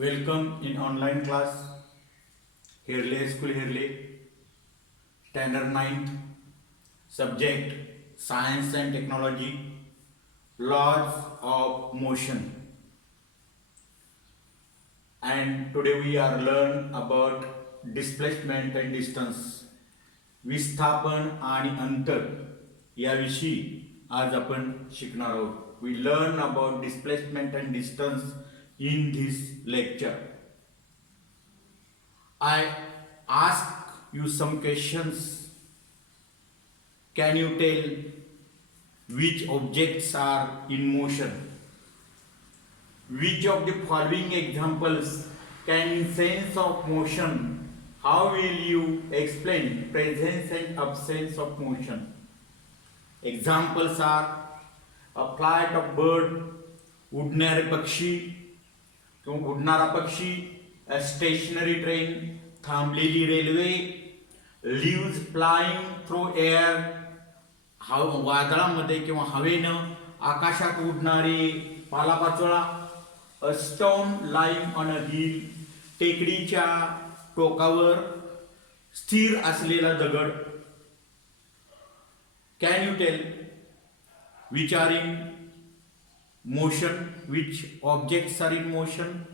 Welcome in online class. Herle School Herle. Standard 9th. Subject Science and Technology. Laws of Motion. And today we are learn about displacement and distance. विस्थापन आणि अंतर याविषयी आज आपण शिकणार आहोत. We learn about displacement and distance in this lecture. I ask you some questions. Can you tell which objects are in motion? Which of the following examples can in sense of motion? How will you explain presence and absence of motion? Examples are a flight of bird, उडणारे पक्षी किंवा उडणारा पक्षी, a stationary train, थांबलेली railway, leaves flying through air, वादळामध्ये किंवा हवेनं आकाशात उडणारे पालापाचोळा, a stone lying on a hill, टेकडीच्या टोकावर स्थिर असलेला दगड. Can you tell which are in motion, which objects are in motion?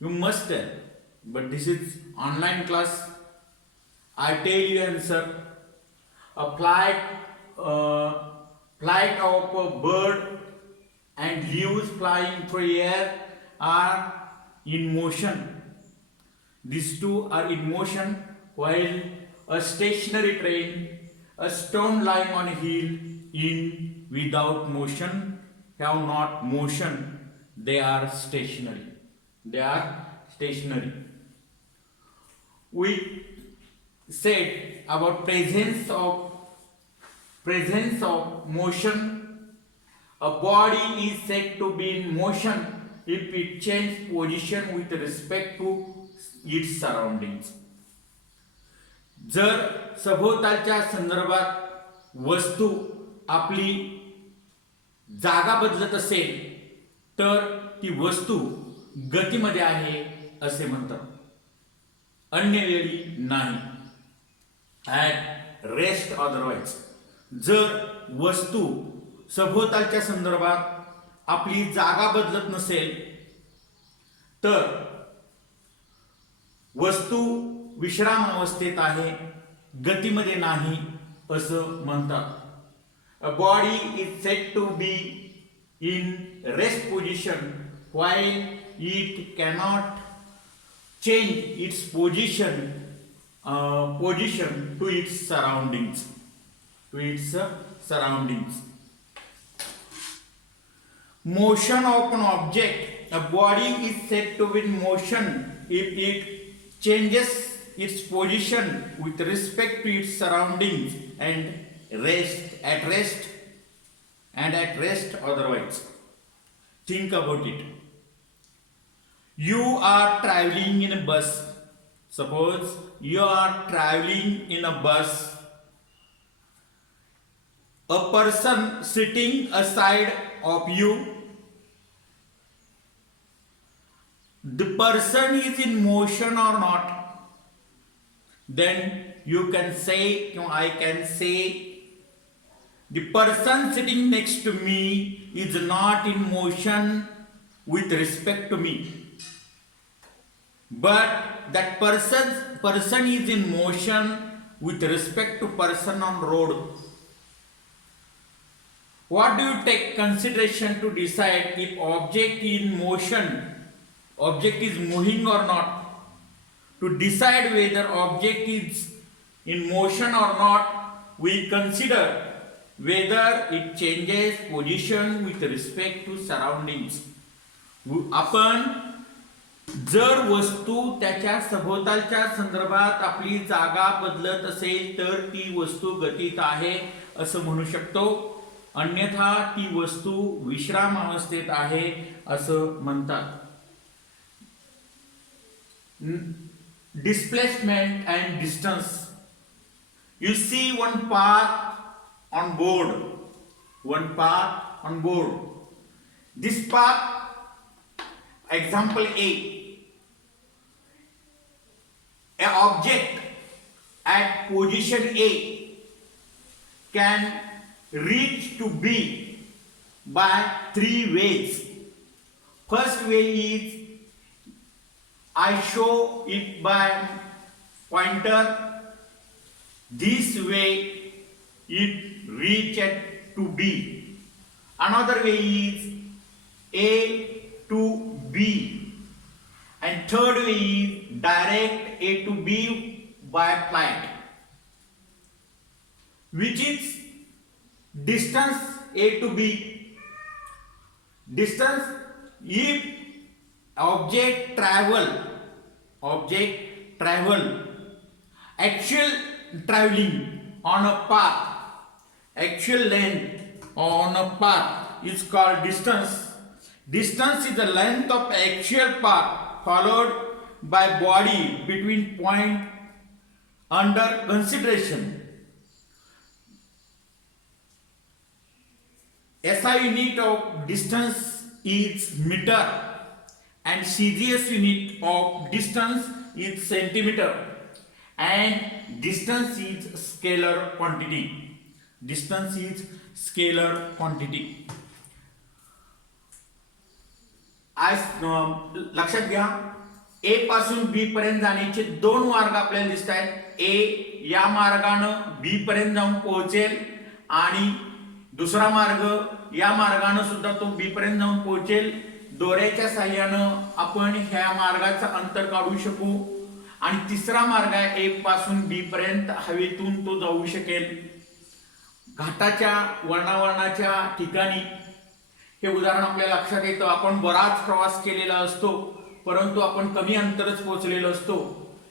You must tell, but this is online class. I tell you answer. A flight of a bird and leaves flying through air are in motion. These two are in motion, while a stationary train, a stone lying on a hill, in without motion, have not motion. They are stationary. They are stationary. We said about presence of motion. A body is said to be in motion if it changes position with respect to its surroundings. जर सभोवतालच्या संदर्भात वस्तू आपली जागा बदलत असेल तर ती वस्तू गतीमध्ये आहे असे म्हणतात, अन्य वेळी नाही. At rest otherwise. जर वस्तू सभोवतालच्या संदर्भात आपली जागा बदलत नसेल तर वस्तू विश्राम अवस्थेत आहे, गतीमध्ये नाही असं म्हणतात. A body is said to be in rest position while it cannot change its position to its surroundings. Motion of an object. A body is said to be in motion if it changes its position with respect to its surroundings and at rest otherwise. Think about it. You are traveling in a bus. Suppose you are traveling in a bus. A person sitting aside of you. The person is in motion or not? Then you can say, I can say, the person sitting next to me is not in motion with respect to me, but that person is in motion with respect to person on road. What do you take consideration to decide if object is moving or not? To decide whether object is in motion or not, we consider whether it changes position with respect to surroundings. आपण जर वस्तू त्याच्या सभोवतालच्या संदर्भात आपली जागा बदलत असेल तर ती वस्तू गतीत आहे असं म्हणू शकतो, अन्यथा ती वस्तू विश्राम अवस्थेत आहे असं म्हणतात. Displacement and distance. You see one path on board. This path example A, an object at position A can reach to B by 3 ways. First way is I show it by pointer. This way it reach to B. Another way is A to B. And third way is direct A to B by flight. Which is distance A to B? Distance, if object travel, actual traveling on a path, actual length on a path is called distance. Distance is the length of actual path followed by body between point under consideration. SI unit of distance is meter and CGS unit of distance is centimeter, and distance is scalar quantity. Distance is scalar quantity. आज लक्षात घ्या, ए पासून B पर्यंत जाण्याचे दोन मार्ग आपल्याला दिसत आहेत. ए या मार्गाने बी पर्यंत जाऊन पोहोचेल आणि दुसरा मार्ग या मार्गाने सुद्धा तो बी पर्यंत जाऊन पोहोचेल. दोऱ्याच्या साहाय्यानं आपण ह्या मार्गाचं अंतर काढू शकू आणि तिसरा मार्ग आहे ए पासून बी पर्यंत हवेतून तो जाऊ शकेल. घाटाच्या वळणावळणाच्या ठिकाणी हे उदाहरण आपल्याला लक्षात येतं. आपण बराच प्रवास केलेला असतो परंतु आपण कमी अंतरच पोहोचलेलो असतो,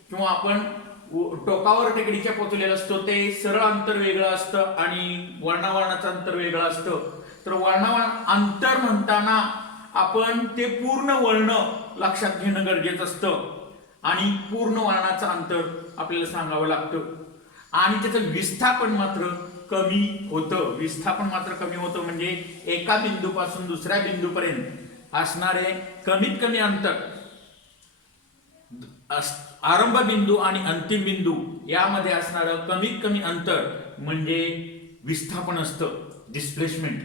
किंवा आपण टोकावर टेकडीच्या पोहोचलेलो असतो. ते सरळ अंतर वेगळं असतं आणि वळणावळणाचं अंतर वेगळं असतं. तर वळणावळण अंतर म्हणताना आपण ते पूर्ण वळणं लक्षात घेणं गरजेचं असतं आणि पूर्ण वळणाचं अंतर आपल्याला सांगावं लागतं. आणि त्याचं विस्थापन मात्र कमी होतं. विस्थापन मात्र कमी होतं म्हणजे एका बिंदूपासून दुसऱ्या बिंदूपर्यंत असणारे कमीत कमी अंतर, आरंभ बिंदू आणि अंतिम बिंदू यामध्ये असणारं कमीत कमी अंतर म्हणजे विस्थापन असतं, डिस्प्लेसमेंट.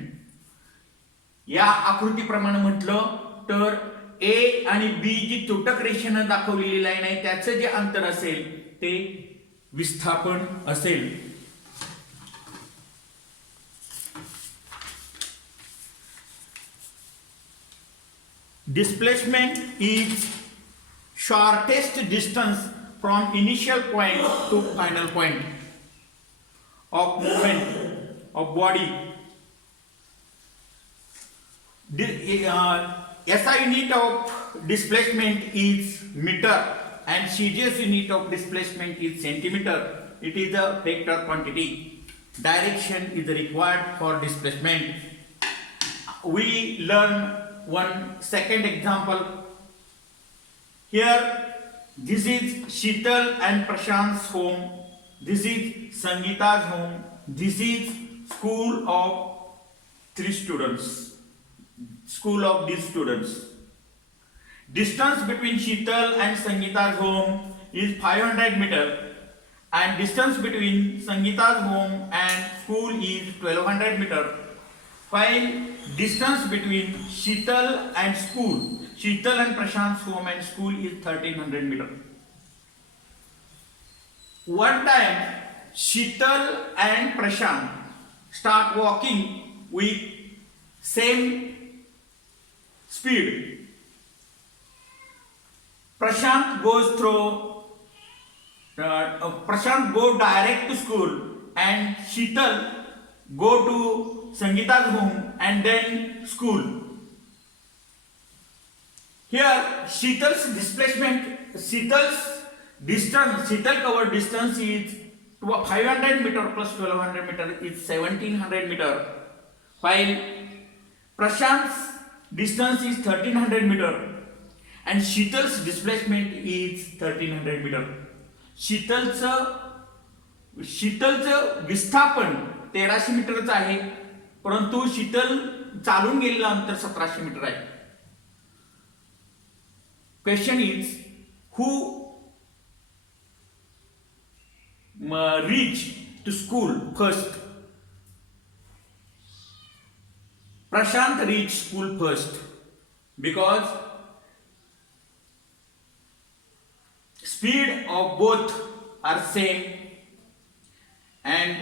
या आकृतीप्रमाणे म्हटलं तर ए आणि बी जी तुटक रेषेनं दाखवलेली लाईन आहे त्याचं जे अंतर असेल ते विस्थापन असेल. Displacement is shortest distance from initial point to final point of movement of body. SI unit of displacement is meter and CGS unit of displacement is centimeter. It is a vector quantity. Direction is required for displacement. We learn one second example. Here, this is Sheetal and Prashant's home. This is Sangeeta's home. This is school of these students. Distance between Sheetal and Sangeeta's home is 500 meter, and distance between Sangeeta's home and school is 1200 meter. While distance between Sheetal and school, Sheetal and Prashant's home and school is 1300 meter. One time, Sheetal and Prashant start walking with same speed. Prashant go direct to school and Sheetal go to Sangeeta's home and then school. Here Sheetal's covered distance is 500 meter plus 1200 meter is 1700 meter, while Prashant's distance is 1300 meter and Sheetal's displacement is 1300 meter. शीतलचं विस्थापन 1300 मीटरचं आहे, परंतु शीतल चालून गेलेलं अंतर 1700 metre आहे. question is who reached to school first? Prashant reached school first because speed of both are same and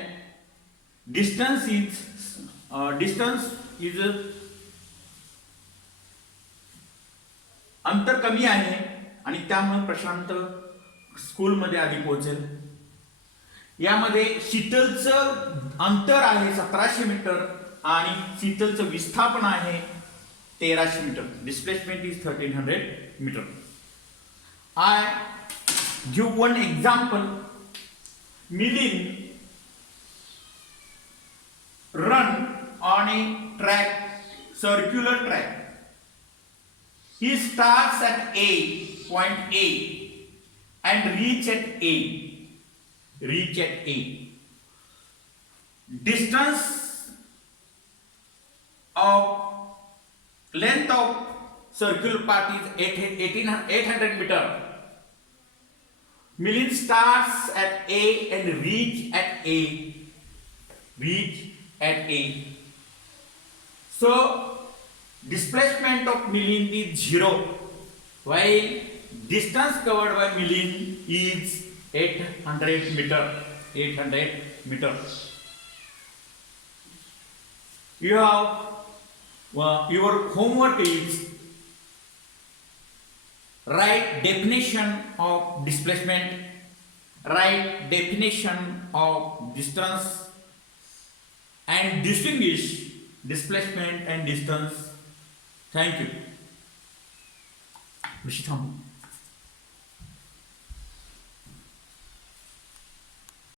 distance is अंतर कमी आहे आणि त्यामुळे प्रशांत स्कूलमध्ये आधी पोहोचेल. यामध्ये शीतलचं अंतर आहे 1700 मीटर आणि शीतलचं विस्थापन आहे 1300 meter. Displacement is 1300 meter. I give one example. Milind run on a track, circular track. He starts at point A and reach at A. Distance of length of circular path is 800 meter. Milind starts at A and reach at A. So displacement of Milind is 0 while distance covered by Milind is 800 meter. You have your homework is write definition of displacement, write definition of distance and distinguish displacement and distance. Thank you.